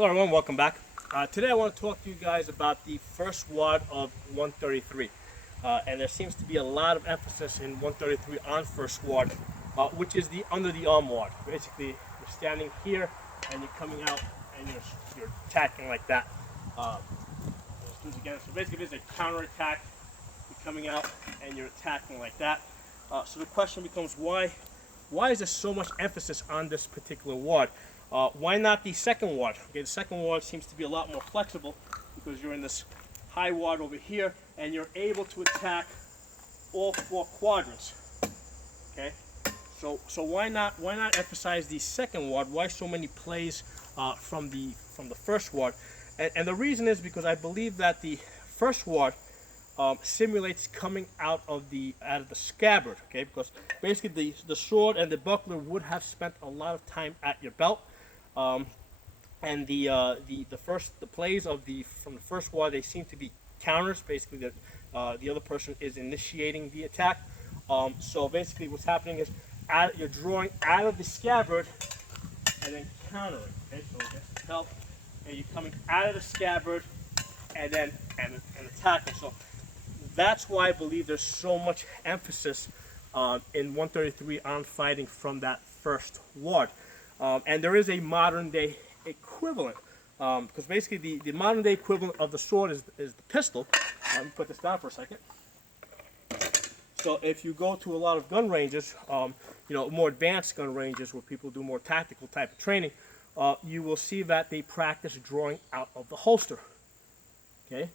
Hello everyone, welcome back. Today I want to talk to you guys about the first wad of 133. And there seems to be a lot of emphasis in 133 on first wad, which is the under the arm wad. Basically, you're standing here and you're coming out and you're attacking like that. Let's do it again. So basically there's a counter attack. You're coming out and you're attacking like that. So the question becomes why is there so much emphasis on this particular wad? Why not the second wad? Okay, the second wad seems to be a lot more flexible because you're in this high wad over here and you're able to attack all four quadrants. Okay, so why not emphasize the second wad? Why so many plays from the first wad? And the reason is because I believe that the first wad simulates coming out of the scabbard. Okay, because basically the sword and the buckler would have spent a lot of time at your belt. And the plays from the first wad, they seem to be counters. Basically, the other person is initiating the attack. So basically, what's happening is you're drawing out of the scabbard and then countering. Okay, so that's help, and you're coming out of the scabbard and then and attacking. So that's why I believe there's so much emphasis in 133 on fighting from that first wad. And there is a modern day equivalent, because basically the modern day equivalent of the sword is the pistol. Let me put this down for a second. So if you go to a lot of gun ranges, more advanced gun ranges where people do more tactical type of training, you will see that they practice drawing out of the holster. Okay,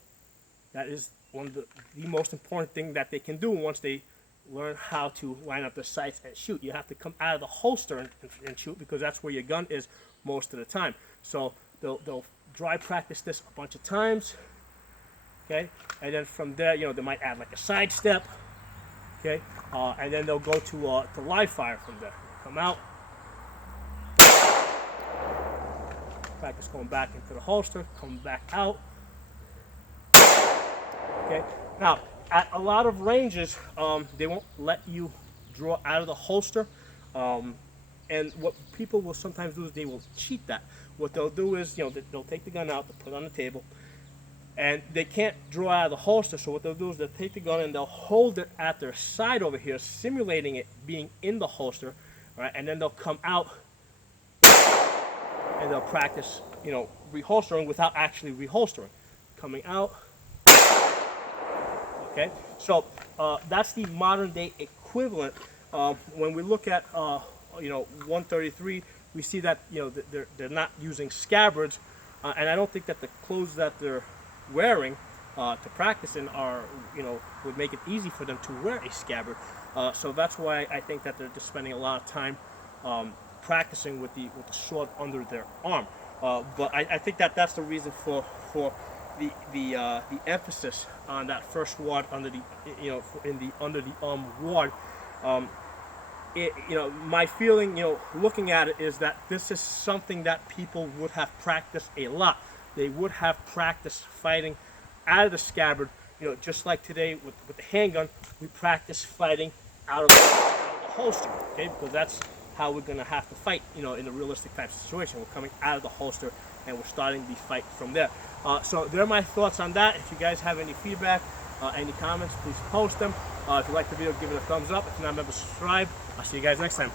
that is one of the most important thing that they can do once they learn how to line up their sights and shoot. You have to come out of the holster and shoot, because that's where your gun is most of the time. So they'll dry practice this a bunch of times, okay, and then from there, they might add like a side step, okay, and then they'll go to live fire from there. Come out, practice going back into the holster, come back out, okay. Now, at a lot of ranges, they won't let you draw out of the holster, and what people will sometimes do is they will cheat that. What they'll do is, they'll take the gun out, they'll put it on the table, and they can't draw out of the holster. So what they'll do is they'll take the gun and they'll hold it at their side over here, simulating it being in the holster, right? And then they'll come out and they'll practice, reholstering without actually reholstering, coming out. Okay, so that's the modern day equivalent. When we look at 133, we see that they're not using scabbards, and I don't think that the clothes that they're wearing to practice in would make it easy for them to wear a scabbard. So that's why I think that they're just spending a lot of time practicing with the sword under their arm. But I think that that's the reason for the emphasis on that first wad under the under the arm wad. My feeling, looking at it, is that this is something that people would have practiced a lot. They would have practiced fighting out of the scabbard, just like today with the handgun, we practice fighting out of the holster, okay? Because that's how we're going to have to fight, in a realistic type of situation. We're coming out of the holster and we're starting the fight from there. So there are my thoughts on that. If you guys have any feedback, any comments, please post them. If you like the video, give it a thumbs up. If you're not a member, subscribe. I'll see you guys next time.